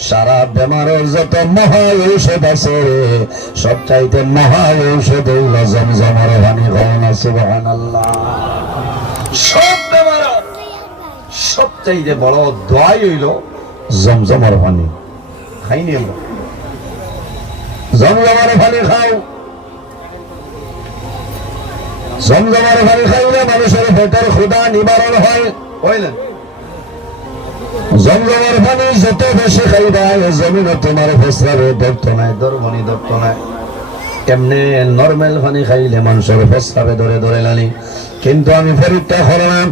সারা বেমারের যত মহা ঔষধ আছে সব চাইতে মহা ঔষধ হইল জমজমার পানি খাওয়ান আছে সব বেমার সব চাইতে বড় দোয়াই হইল জমজমার পানি খাইনি আমরা জমজমার পানি খাও। জমজমার পানি খাইলে মানুষের পেটের ক্ষুধা নিবারণ হয়। হইলেন জমজমার পানি যত বেশি খাইবা জমিন তোমার ফেসরাবে দত্ত নাই দরমনি দত্ত নাই। কেমনে নর্মাল পানি খাইলে মানুষের ফেসরাবে ধরে ধরে লানি কিন্তু আমি পরীক্ষা করলাম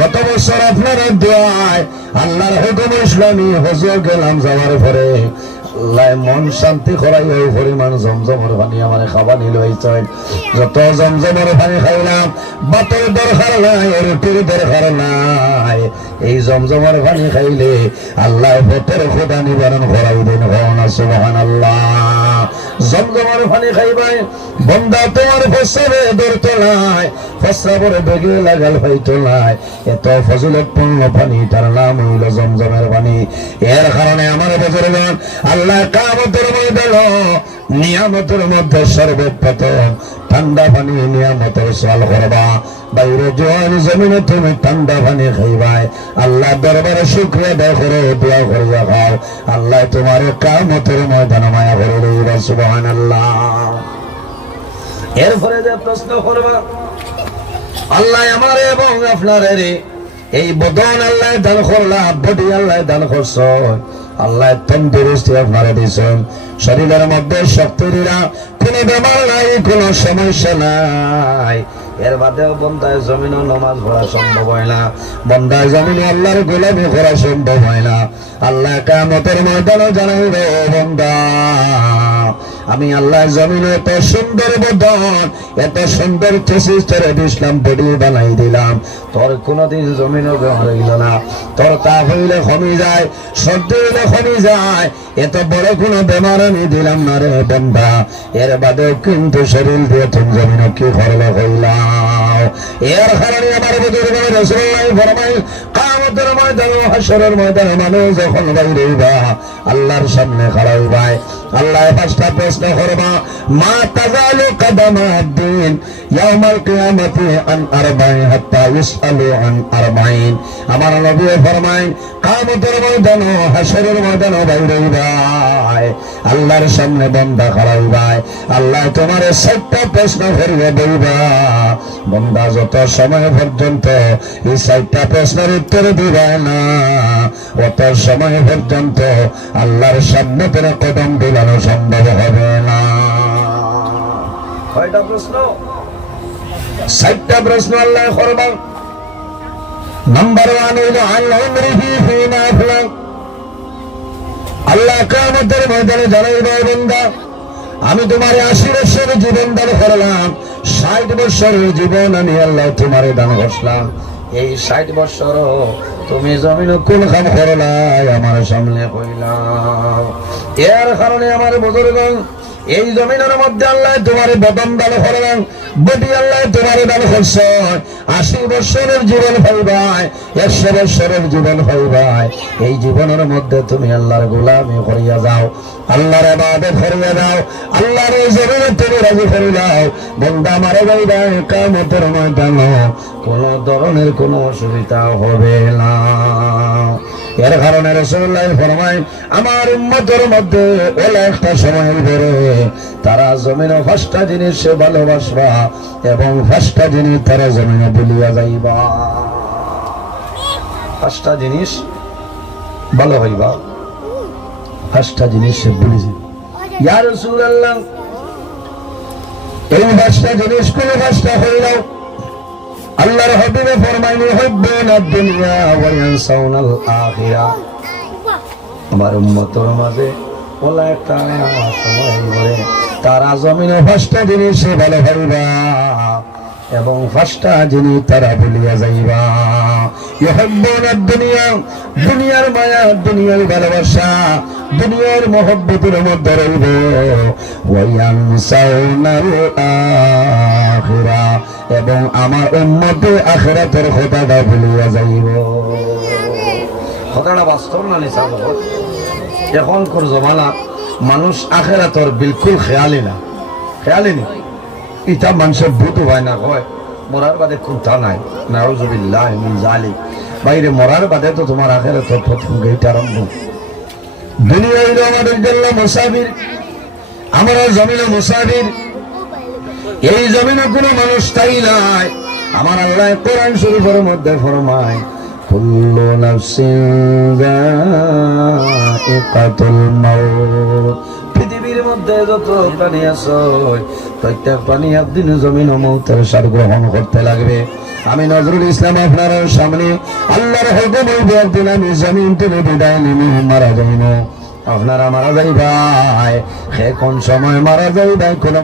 গত বছর আপনার দোয়ায় আল্লাহর হুকুম ইসলামী হজর গেলাম যাওয়ার পরে। আল্লাহ মন শান্তি করাই ওই পরিমাণ জমজমের পানি আমার খাবার নিল যত জমজমের পানি খাইলাম বাতের দরকার নাই রুটির দরকার নাই। এই জমজমের পানি খাইলে আল্লাহ পেটের খোদা নিবারণ করাই দিন সুবহান আল্লাহ জমজমের পানি খাইবাই, বন্দা তোমার বেগে লাগাল এত ফজলতপূর্ণ পানি তার নাম হইল জমজমের পানি। এর কারণে আমার বজরগণ আল্লাহ কামতের ময়দান নিয়ামতের মধ্যে সর্বপ্রথম ঠান্ডা পানি নিয়ামতের সাল করবা। বাইরে জোয়ান জমিনে তুমি ঠান্ডা পানি খাইবাই। আল্লাহ দরবারে শুক্রে দেয় করে, দোয়া করিয়া খাও। আল্লাহ তোমার কামতের ময়দান মায়া করে লইবা সুবহান আল্লাহ এরপরে যে প্রশ্ন করবা, আল্লাহ আমার এবং আপনার এই বদন আল্লাহ দান করলাম বডি আল্লাহ দান করছ। আল্লাহ দিয়েছেন। শরীরের মধ্যে শক্তিরা কোনো বেমার নাই, কোনো সমস্যা নাই। এর বাদেও বন্দায় জমিনও নমাজ ভরা সম্ভব হয় না। বন্দায় জমিন আল্লাহর গোলামি করা সম্ভব হয় না। আল্লাহ কামতের ময়দানও জানাই রে বন্দা। আমি আল্লাহ জমিনে এত সুন্দর বদন, এত সুন্দর থেসিস তোরে দিলাম বডি বানাই দিলাম। তোর কোনোদিন জমিনও হইল না। তোর তাপ হইলে কমি যায় সর্দি হইলে কমি যায়। এত বড় কোনো বেমার আমি দিলাম না রে বন্ধা। এর বাদে কিন্তু শরীর দিয়ে তুমি জমিন কি করলে হইলাম আল্লাহর সামনে খাড়াইবাই আল্লাহ পাঁচটা প্রশ্ন করবা, মা তাজালু কাদামা দিন ইয়াউমাল কিয়ামতি আন আরবাইন, হাত্তা ইসআলু আন আরবাইন। আমার নবী ফরমায় কিয়ামতের ময়দান হাসরের ময়দান বাইরেইবাই আল্লাহর সামনে বন্দা খাড়াইবাই আল্লাহ তোমার সাতটা প্রশ্ন করিয়া দেইবা বন্দা যত সময় পর্যন্ত এই সাতটা প্রশ্নের উত্তর দিবা না, অত সময় পর্যন্ত আল্লাহর সামনে কদম দিলানো সম্ভব হবে না। কয়টা প্রশ্ন? ষাটটা প্রশ্ন আল্লাহ করবান। নাম্বার ওয়ান হইল আল্লাহ আল্লাহ কামতের ময়দানে জানাইব বন্দা আমি তোমার আশি বছরের জীবন দান করলাম। ষাট বছরের জীবন আমি আল্লাহ তোমারে দান করলাম। এই ষাট বছর তুমি জমিন কোন খাম করলাই আমার সামনে কইলাম এর কারণে আমার বুজুর্গণ এই জমিনের মধ্যে আল্লাহ তোমার বদন দান করলেন বটি আল্লাহ তোমার দান করছ। আশি বছরের জীবন পাইবাই একশো বছরের জীবন পাইবাই এই জীবনের মধ্যে তুমি আল্লাহর গোলামি করিয়া যাও, আল্লাহর এবাদে করিয়া যাও, আল্লাহর এই জমিনে তুমি রাজি করে দাও বন্ধা মারে যাইবা কামতের ময়দান কোন ধরনের কোনো অসুবিধা হবে না। এর কারণে রসুল্লাহ ফরমাই আমার উম্মতের মধ্যে ওলা একটা সময় বেড়ে তারা জমিনে পাঁচটা জিনিস সে ভালোবাসবা এবং পাঁচটা জিনিস তারা জমিনে বলিয়া যাইবা। পাঁচটা জিনিস ভালো হইবা পাঁচটা জিনিস সে বলি ইয়া রসুল্লাহ এই পাঁচটা জিনিস কোন পাঁচটা হইলাম আল্লাহর হাবিবে ফরমাইনি হইবেন দুনিয়া ওয়া ইয়ানসাউনাল আখিরা আমার উম্মতের মাঝে ওলা একটা সময় ধরে তারা জমিনে দিনে সে ভালো ভাবিবা এবং ফার্স্টটা জিনিস তারা বলিয়া যাইবা। দুনিয়ার মায়া, দুনিয়ার ভালোবাসা, দুনিয়ার মহব্বতের মধ্যে রইব। এবং আমার উম্মতে আখিরাতের কথাটা ভুলিয়া যাইব। কথাটা বাস্তব না নিসা বাবা? এখন কর জমানা মানুষ আখেরাতর বিলকুল খেয়ালি না। খেয়ালি নি ইটা মানুষের ভূত হয় না, হয়। মরার বাদে খুঁটা নাই। নাউজুবিল্লাহ জালিক বাইরে মরার বাদে তো তোমার আখেরাতর প্রথম গেট আরম্ভ। দুনিয়া হইল আমাদের জন্য মুসাফির। জমিনে মুসাফির। এই জমিনে কোনো মানুষ তাই নাই। আমার আল্লাহ কোরআন শরীফের মধ্যে ফরমায়, কুল্লু নাফসিন যায়িকাতুল মাউত। জমিন করতে লাগবে। আমি নজরুল ইসলাম আপনার সামনে আল্লাহর একদিন আমি জমিন বিদায় নিমি, মারা যাইব আপনারা মারা যাইবাই। সে কোন সময় মারা যাইবাই, কোন